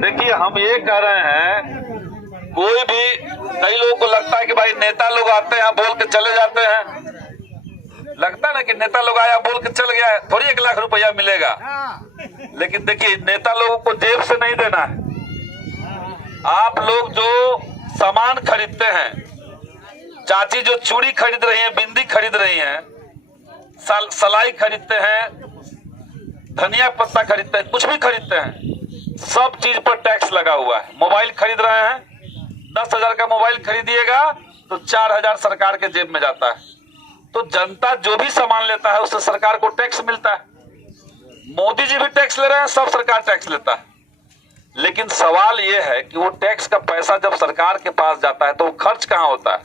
देखिए, हम ये कह रहे हैं, कोई भी, कई लोगों को लगता है कि भाई नेता लोग आते हैं बोल के चले जाते हैं, लगता है ना कि नेता लोग आया बोल के चल गया, थोड़ी 1 लाख रुपया मिलेगा। लेकिन देखिए, नेता लोगों को जेब से नहीं देना है। आप लोग जो सामान खरीदते हैं, चाची जो चूड़ी खरीद रही है, बिंदी खरीद रही है, सलाई खरीदते हैं, धनिया पत्ता खरीदते हैं, कुछ भी खरीदते हैं, सब चीज पर टैक्स लगा हुआ है। मोबाइल खरीद रहे हैं, 10,000 का मोबाइल खरीदिएगा तो 4,000 सरकार के जेब में जाता है। तो जनता जो भी सामान लेता है उससे सरकार को टैक्स मिलता है। मोदी जी भी टैक्स ले रहे हैं, सब सरकार टैक्स लेता है। लेकिन सवाल यह है कि वो टैक्स का पैसा जब सरकार के पास जाता है तो वो खर्च कहां होता है?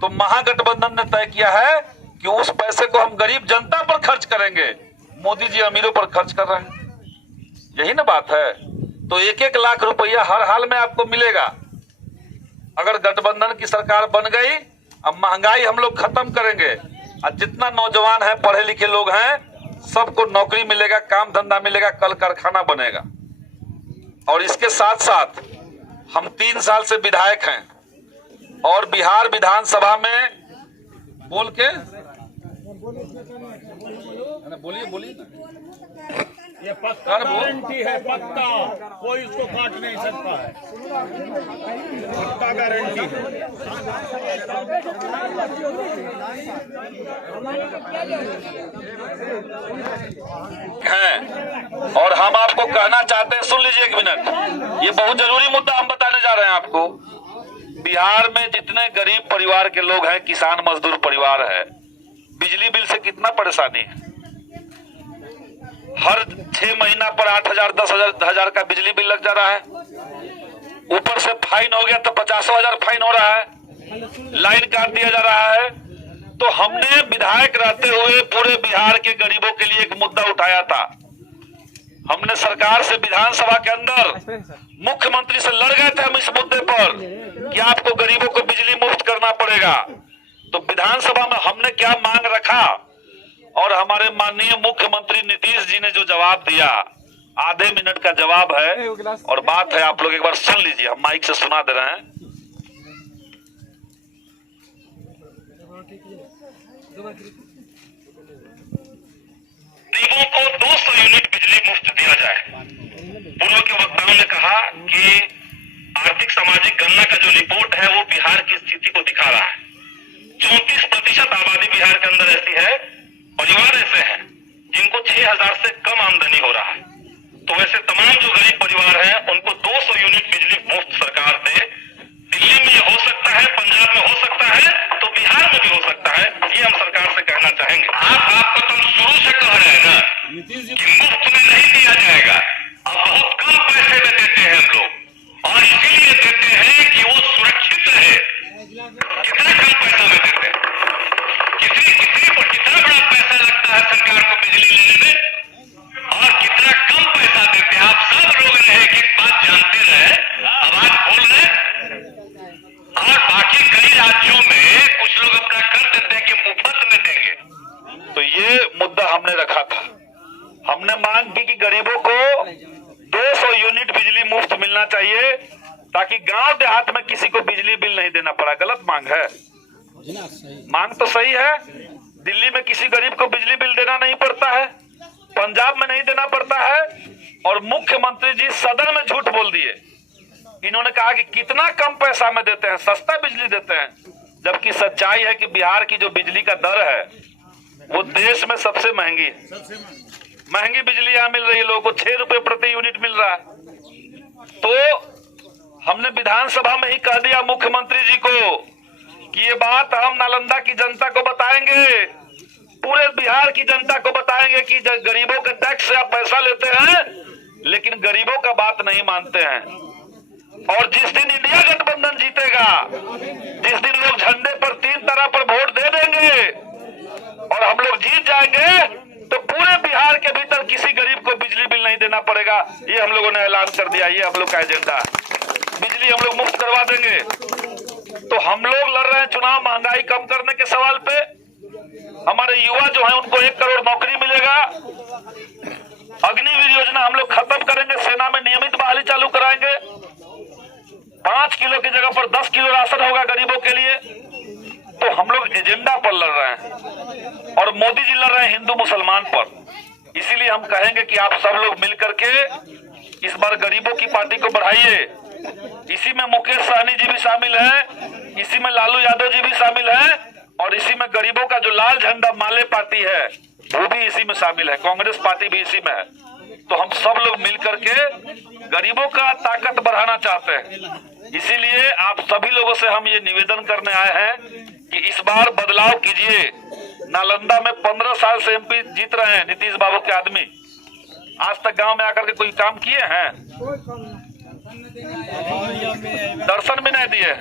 तो महागठबंधन ने तय किया है कि उस पैसे को हम गरीब जनता पर खर्च करेंगे, मोदी जी अमीरों पर खर्च कर रहे हैं। यही ना बात है। तो 1-1 लाख रुपया हर हाल में आपको मिलेगा। अगर गठबंधन की सरकार बन गई, अब महंगाई हम लोग खत्म करेंगे और जितना नौजवान है, पढ़े लिखे लोग हैं, सबको नौकरी मिलेगा, काम धंधा मिलेगा, कल कारखाना बनेगा। और इसके साथ साथ हम 3 साल से विधायक हैं और बिहार विधानसभा में बोल के बोलिए ये पक्का गारंटी है, पक्का, कोई इसको काट नहीं सकता है, पक्का गारंटी है। और हम आपको कहना चाहते हैं, सुन लीजिए 1 मिनट, ये बहुत जरूरी मुद्दा हम बताने जा रहे हैं आपको। बिहार में जितने गरीब परिवार के लोग हैं, किसान मजदूर परिवार है, बिजली बिल से कितना परेशानी है। हर 6 महीना पर 8,000 10,000 का बिजली बिल लग जा रहा है। ऊपर से फाइन हो गया तो 50,000 फाइन हो रहा है, लाइन काट दिया जा रहा है। तो हमने विधायक रहते हुए पूरे बिहार के गरीबों के लिए एक मुद्दा उठाया था। हमने सरकार से विधानसभा के अंदर मुख्यमंत्री से लड़ गए थे हम इस मुद्दे पर कि आपको गरीबों को बिजली मुफ्त करना पड़ेगा। तो विधानसभा में हमने क्या मांग रखा और हमारे माननीय मुख्यमंत्री नीतीश जी ने जो जवाब दिया, आधे मिनट का जवाब है और बात है, आप लोग एक बार सुन लीजिए, हम माइक से सुना दे रहे हैं। गरीबों को 200 यूनिट बिजली मुफ्त दिया जाए। पूर्व के वक्ताओं ने कहा कि आर्थिक सामाजिक गणना का जो रिपोर्ट है वो बिहार की स्थिति को दिखा रहा है। 34% आबादी बिहार के अंदर ऐसी है, परिवार ऐसे हैं जिनको 6,000 से कम आमदनी हो रहा है। तो वैसे तमाम जो गरीब परिवार हैं उनको 200 यूनिट बिजली मुफ्त सरकार दे। दिल्ली में हो सकता है, पंजाब में हो सकता है, तो बिहार में भी हो सकता है। ये हम सरकार से कहना चाहेंगे। आपको तो शुरू से कह रहे हैं ना कि मुफ्त में नहीं दिया जाएगा, अब बहुत कम पैसे में देते हैं हम लोग, और इसीलिए देते हैं कि वो सुरक्षित रहे। कितना कम पैसा में देते हैं, कितना बड़ा पैसा लगता है सरकार को बिजली लेने में और कितना कम पैसा देते हैं। आप सब लोग रहे कि बात जानते रहे, आवाज खोल रहे। और बाकी कई राज्यों में कुछ लोग अपना कर देते हैं कि मुफ्त में देंगे। तो ये मुद्दा हमने रखा था। हमने मांग की कि गरीबों को 200 यूनिट बिजली मुफ्त मिलना चाहिए ताकि गांव देहात में किसी को बिजली बिल नहीं देना पड़ा। गलत मांग है, मांग तो सही है। दिल्ली में किसी गरीब को बिजली बिल देना नहीं पड़ता है, पंजाब में नहीं देना पड़ता है। और मुख्यमंत्री जी सदन में झूठ बोल दिए। इन्होंने कहा कि कितना कम पैसा में देते हैं, सस्ता बिजली देते हैं, जबकि सच्चाई है कि बिहार की जो बिजली का दर है वो देश में सबसे महंगी है। महंगी बिजली यहाँ मिल रही है, लोगों को 6 रुपए प्रति यूनिट मिल रहा है। तो हमने विधानसभा में ही कह दिया मुख्यमंत्री जी को कि ये बात हम नालंदा की जनता को बताएंगे, पूरे बिहार की जनता को बताएंगे कि गरीबों के टैक्स से आप पैसा लेते हैं लेकिन गरीबों का बात नहीं मानते हैं। और जिस दिन इंडिया गठबंधन जीतेगा, जिस दिन लोग झंडे पर 3 तरह पर वोट दे देंगे और हम लोग जीत जाएंगे, तो पूरे बिहार के भीतर किसी गरीब को बिजली बिल नहीं देना पड़ेगा। ये हम लोगों ने ऐलान कर दिया, ये हम लोग का एजेंडा है। बिजली हम लोग मुफ्त करवा देंगे। तो हम लोग लड़ रहे हैं चुनाव महंगाई कम करने के सवाल पे। हमारे युवा जो है उनको 1 करोड़ नौकरी मिलेगा। अग्निवीर योजना हम लोग खत्म करेंगे, सेना में नियमित चालू कराएंगे। 5 किलो की जगह पर 10 किलो राशन होगा गरीबों के लिए। तो हम लोग एजेंडा पर लड़ रहे हैं और मोदी जी लड़ रहे हैं हिंदू मुसलमान पर। इसीलिए हम कहेंगे कि आप सब लोग मिलकर के इस बार गरीबों की पार्टी को बढ़ाइए। इसी में मुकेश सहनी जी भी शामिल है, इसी में लालू यादव जी भी शामिल है और इसी में गरीबों का जो लाल झंडा माले पार्टी है वो भी इसी में शामिल है, कांग्रेस पार्टी भी इसी में है। तो हम सब लोग मिलकर के गरीबों का ताकत बढ़ाना चाहते हैं। इसीलिए आप सभी लोगों से हम ये निवेदन करने आए हैं कि इस बार बदलाव कीजिए। नालंदा में 15 साल से एमपी जीत रहे हैं नीतीश बाबू के आदमी, आज तक गांव में आकर के कोई काम किए हैं? दर्शन भी नहीं दिए।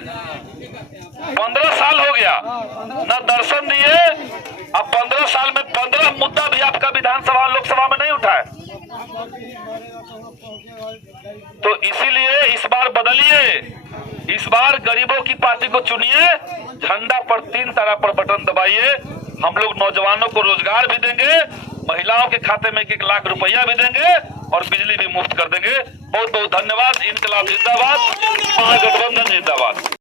15 साल हो गया न दर्शन दिए। अब 15 साल में 15 मुद्दा भी आपका विधानसभा लोकसभा में नहीं उठाए। तो इसीलिए इस बार बदलिए, इस बार गरीबों की पार्टी को चुनिए। झंडा पर 3 तरह पर बटन दबाइए। हम लोग नौजवानों को रोजगार भी देंगे, महिलाओं के खाते में 1-1 लाख रुपया भी देंगे और बिजली भी मुफ्त कर देंगे। बहुत बहुत धन्यवाद। इनकलाब जिंदाबाद, महागठबंधन जिंदाबाद।